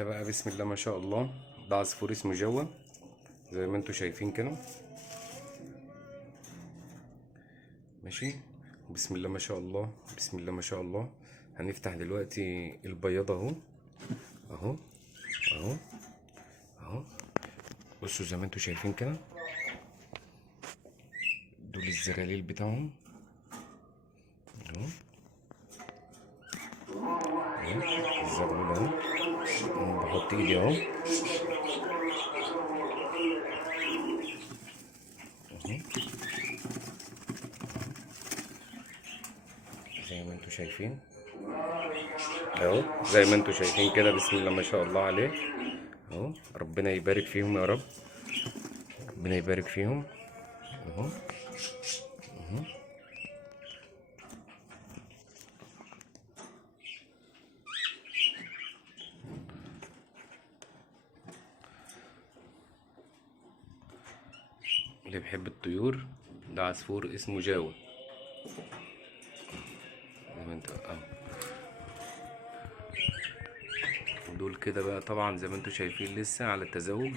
ده بقى بسم الله ما شاء الله، ده عصفور اسمه جوا زي ما انتوا شايفين كده. ماشي، بسم الله ما شاء الله، بسم الله ما شاء الله. هنفتح دلوقتي البياض اهو اهو اهو اهو. بصوا زي ما انتوا شايفين كده، دول الزغاليل بتاعهم اهو اهو. الزغلول اهو، بحط ايدي اهو اهو. زي ما انتوا شايفين اهو، زي ما انتوا شايفين كده. بسم الله ما شاء الله عليه اهو. ربنا يبارك فيهم يا رب، ربنا يبارك فيهم اهو اهو. اللي بيحب الطيور، ده عصفور اسمه جاوة زي ما انت اهو. دول كده بقى طبعا زي ما انتوا شايفين لسه على التزاوج.